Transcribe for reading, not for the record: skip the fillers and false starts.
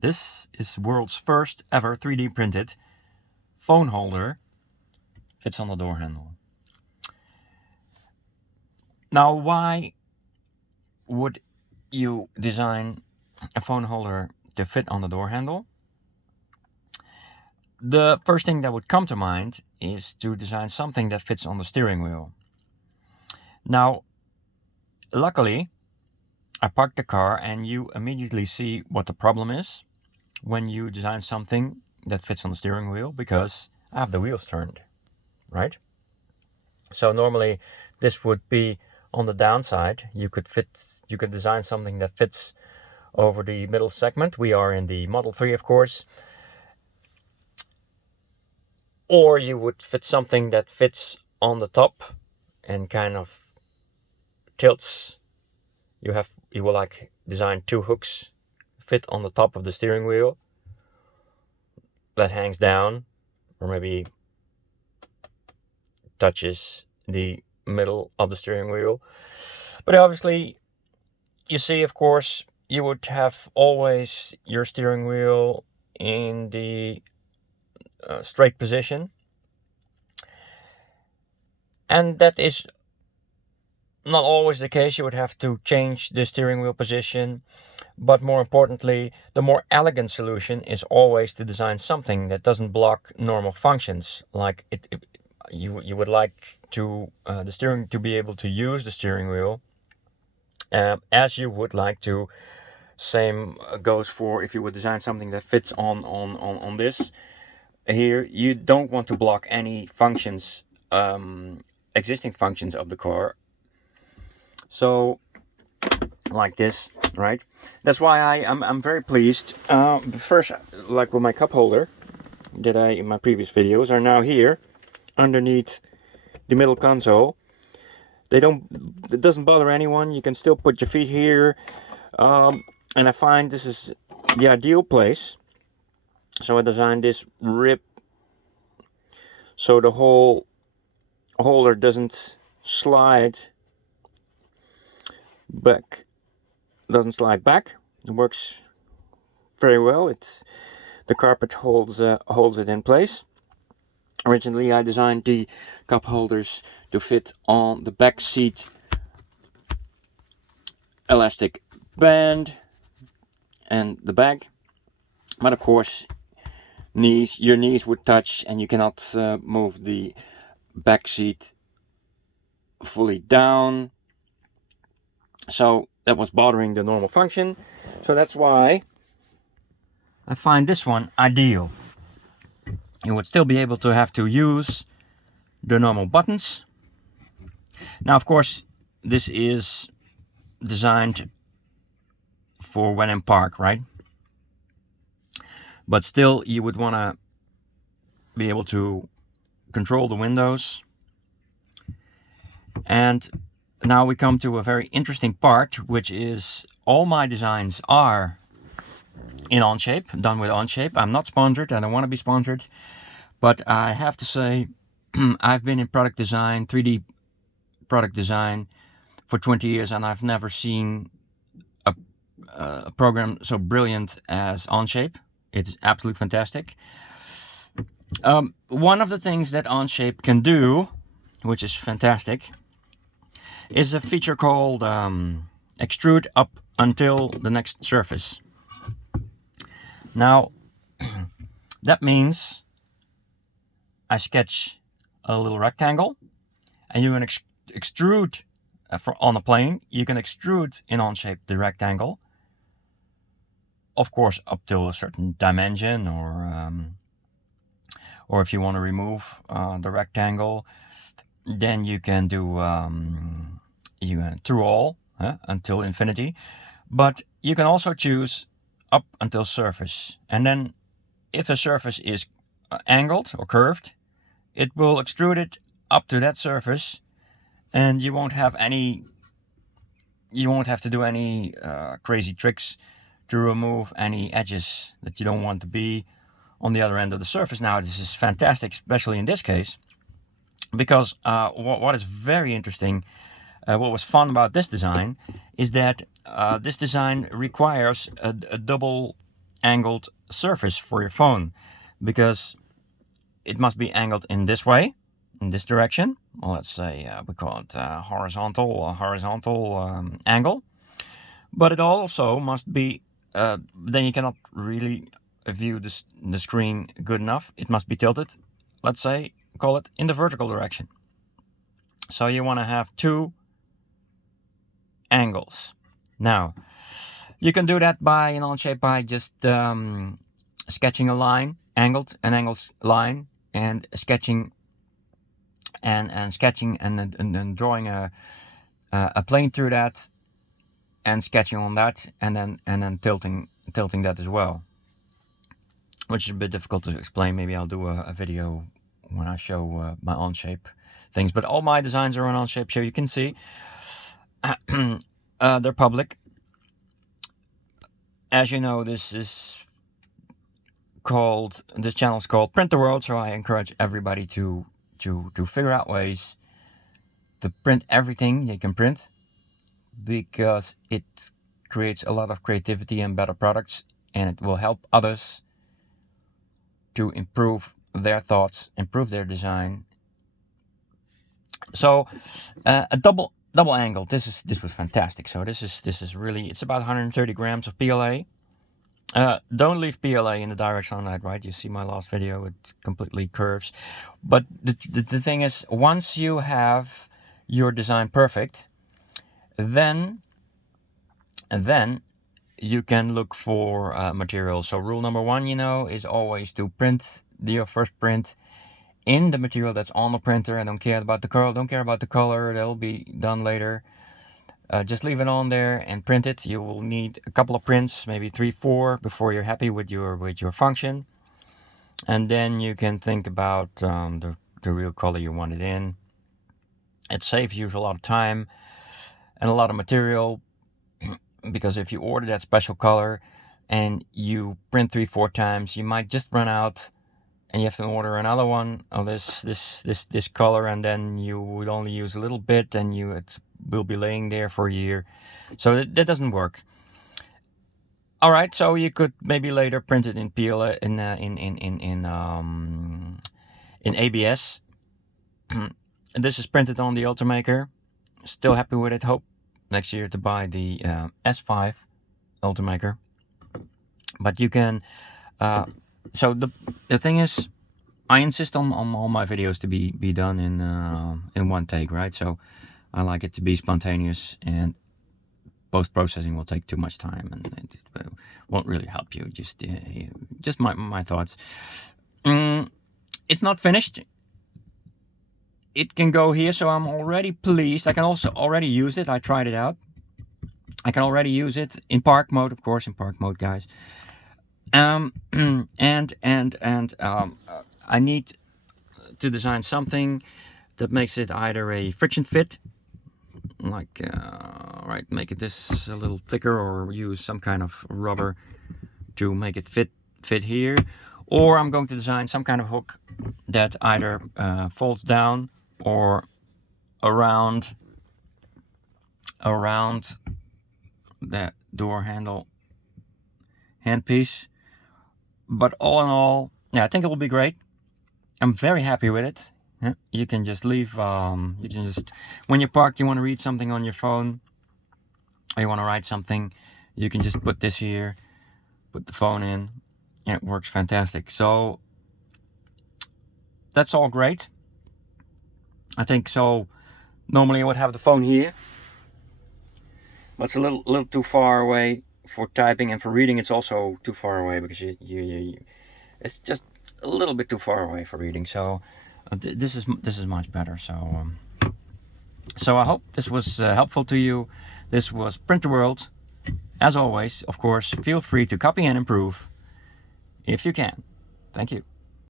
This is the world's first ever 3D printed phone holder. Fits on the door handle. Now, why would you design a phone holder to fit on the door handle? The first thing that would come to mind is to design something that fits on the steering wheel. Now, luckily, I parked the car and you immediately see what the problem is when you design something that fits on the steering wheel, because I have the wheels turned, right? So normally this would be on the downside. You could design something that fits over the middle segment. We are in the Model 3, of course. Or you would fit something that fits on the top and kind of tilts. You will like design two hooks fit on the top of the steering wheel that hangs down, or maybe touches the middle of the steering wheel. But obviously, you see, of course, you would have always your steering wheel in the straight position, and that is not always the case. You would have to change the steering wheel position, but more importantly, the more elegant solution is always to design something that doesn't block normal functions. Like you would like to to be able to use the steering wheel as you would like to. Same goes for if you would design something that fits on this. Here, you don't want to block any functions, existing functions of the car. So, like this, right? That's why I'm very pleased. First, like with my cup holder that I in my previous videos are now here underneath the middle console. It doesn't bother anyone. You can still put your feet here, and I find this is the ideal place. So I designed this rib so the whole holder doesn't slide back. It works very well. The carpet holds it in place. Originally, I designed the cup holders to fit on the back seat elastic band and the bag, but of course, your knees would touch, and you cannot move the back seat fully down. So that was bothering the normal function. So that's why I find this one ideal. You would still be able to have to use the normal buttons. Now, of course, this is designed for when in park, right? But still, you would want to be able to control the windows. And now we come to a very interesting part, which is all my designs are in Onshape, done with Onshape. I'm not sponsored, I don't want to be sponsored, but I have to say I've been in product design, 3D product design for 20 years, and I've never seen a program so brilliant as Onshape. It's absolutely fantastic. One of the things that Onshape can do, which is fantastic, is a feature called extrude up until the next surface. Now, that means I sketch a little rectangle, and you can extrude on a plane. You can extrude in Onshape the rectangle, of course, up till a certain dimension, or if you want to remove the rectangle, then you can do through all until infinity. But you can also choose up until surface, and then if the surface is angled or curved, it will extrude it up to that surface, and you won't have to do any crazy tricks to remove any edges that you don't want to be on the other end of the surface. Now, this is fantastic, especially in this case, because what is very interesting, what was fun about this design, is that this design requires a double angled surface for your phone, because it must be angled in this way, in this direction. Well, let's say we call it horizontal angle. But it also must be, then you cannot really view the screen good enough. It must be tilted, let's say, call it in the vertical direction. So you want to have two angles. Now, you can do that by an Onshape by just sketching a line, an angled line, and sketching and drawing a plane through that, and sketching on that, and then tilting that as well, which is a bit difficult to explain. Maybe I'll do a video when I show my Onshape things. But all my designs are on Onshape, so you can see they're public. As you know, this channel is called Print the World, so I encourage everybody to figure out ways to print everything they can print, because it creates a lot of creativity and better products, and it will help others to improve their thoughts, improve their design. So a double angle. This was fantastic. So this is really, it's about 130 grams of PLA. Don't leave PLA in the direct sunlight, right? You see my last video, it completely curves. But the thing is, once you have your design perfect, then you can look for materials. So rule number 1, is always to print your first print in the material that's on the printer. I don't care about the color. That'll be done later. Just leave it on there and print it. You will need a couple of prints, maybe 3, 4, before you're happy with your function. And then you can think about the real color you want it in. It saves you a lot of time and a lot of material, because if you order that special color and you print 3, 4 times, you might just run out and you have to order another one of this color, and then you would only use a little bit, and it will be laying there for a year. So that doesn't work. All right, so you could maybe later print it in PLA in ABS. This is printed on the Ultimaker. Still happy with it. Hope next year to buy the S5 Ultimaker. But you can. So the thing is, I insist on all my videos to be done in one take, right? So I like it to be spontaneous, and post-processing will take too much time, and it won't really help you. Just my thoughts. It's not finished. It can go here, so I'm already pleased. I can also already use it. I tried it out. I can already use it in park mode, of course, in park mode, guys. I need to design something that makes it either a friction fit, like make it this a little thicker, or use some kind of rubber to make it fit here, or I'm going to design some kind of hook that either folds down or around that door handle handpiece. But all in all, yeah, I think it will be great. I'm very happy with it. Yeah, you can just leave, when you're parked, you want to read something on your phone, or you want to write something, you can just put this here, put the phone in, and it works fantastic. So that's all great. I think so. Normally I would have the phone here, but it's a little too far away for typing, and for reading it's also too far away, because it's just a little bit too far away for reading. So this is much better. So I hope this was helpful to you. This was Print the World. As always, of course, feel free to copy and improve if you can. Thank you.